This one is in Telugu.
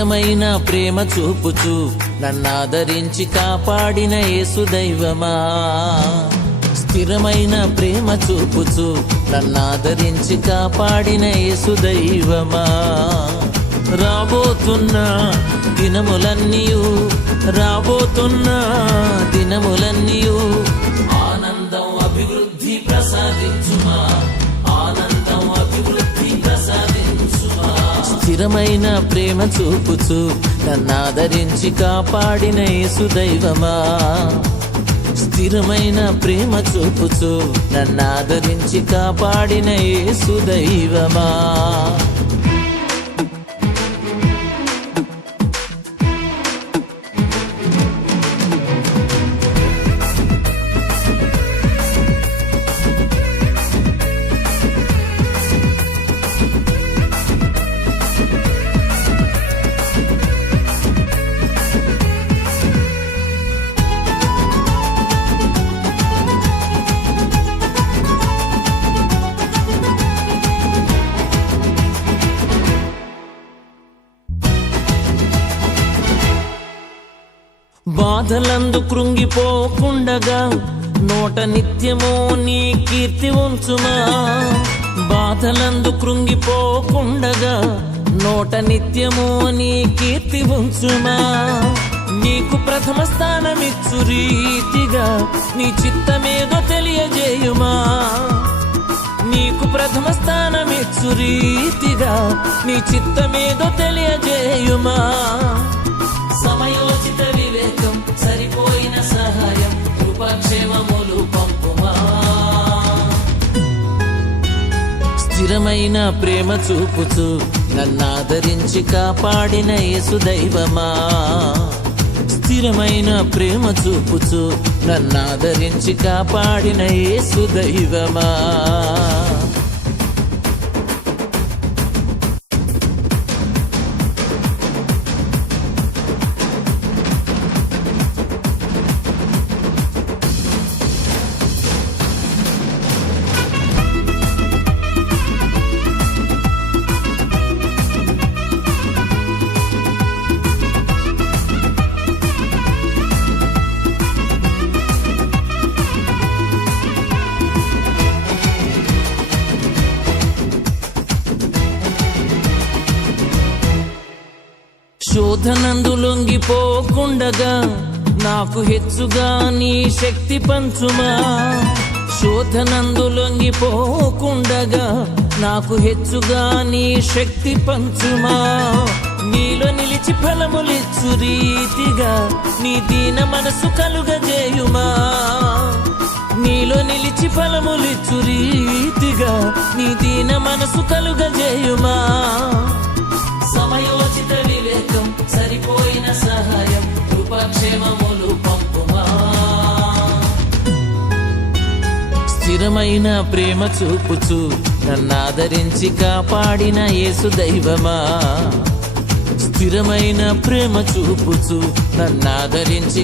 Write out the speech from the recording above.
స్థిరమైన ప్రేమ చూపుచు నన్నాదరించి కాపాడిన యేసు దైవమా. స్థిరమైన ప్రేమ చూపుచు నన్నాదరించి కాపాడిన యేసు దైవమా. రాబోతున్న దినములన్నీయు ఆనందం అభివృద్ధి ప్రసాదించుమా. స్థిరమైన ప్రేమ చూపుచు నన్నాదరించి కాపాడిన యేసు దైవమా. స్థిరమైన ప్రేమ చూపుచు నన్నాదరించి కాపాడిన యేసు దైవమా. బాధలందు కృంగిపోకుండగా నోట నిత్యమో నీ కీర్తి ఉంచుమా. బాధలందు కృంగిపోకుండగా నోట నిత్యమో నీ కీర్తి ఉంచుమా. నీకు ప్రథమ స్థానమిచ్చు రీతిగా నీ చిత్తమేదో తెలియజేయుమా. నీకు ప్రథమ స్థానమిచ్చు రీతిగా నీ చిత్తమేదో తెలియజేయుమా. సమయోచిత వివేకం సరిపోయిన సహాయం కృపాక్షేమములు పంపుమా. స్థిరమైన ప్రేమ చూపుచు నన్నాదరించి కాపాడిన యేసు దైవమా. స్థిరమైన ప్రేమ చూపుచు నన్నాదరించి కాపాడిన యేసు దైవమా. శోధనందు లొంగిపోకుండగా నాకు హెచ్చుగా నీ శక్తి పంచుమా. శోధనందు లొంగిపోకుండగా నాకు హెచ్చుగా నీ శక్తి పంచుమా. నీలో నిలిచి ఫలములిచ్చు రీతిగా నీ దీన మనసు కలుగజేయుమా. నీలో నిలిచి ఫలములిచ్చు రీతిగా నీ దీన మనసు కలుగజేయుమా. సమయోచిత వివేకం సరిపోయిన సహాయం కృపాక్షేమములు పంపుమా. స్థిరమైన ప్రేమ చూపుచు నన్నాదరించి కాపాడిన యేసు దైవమా. స్థిరమైన ప్రేమ చూపుచు నన్నాదరించి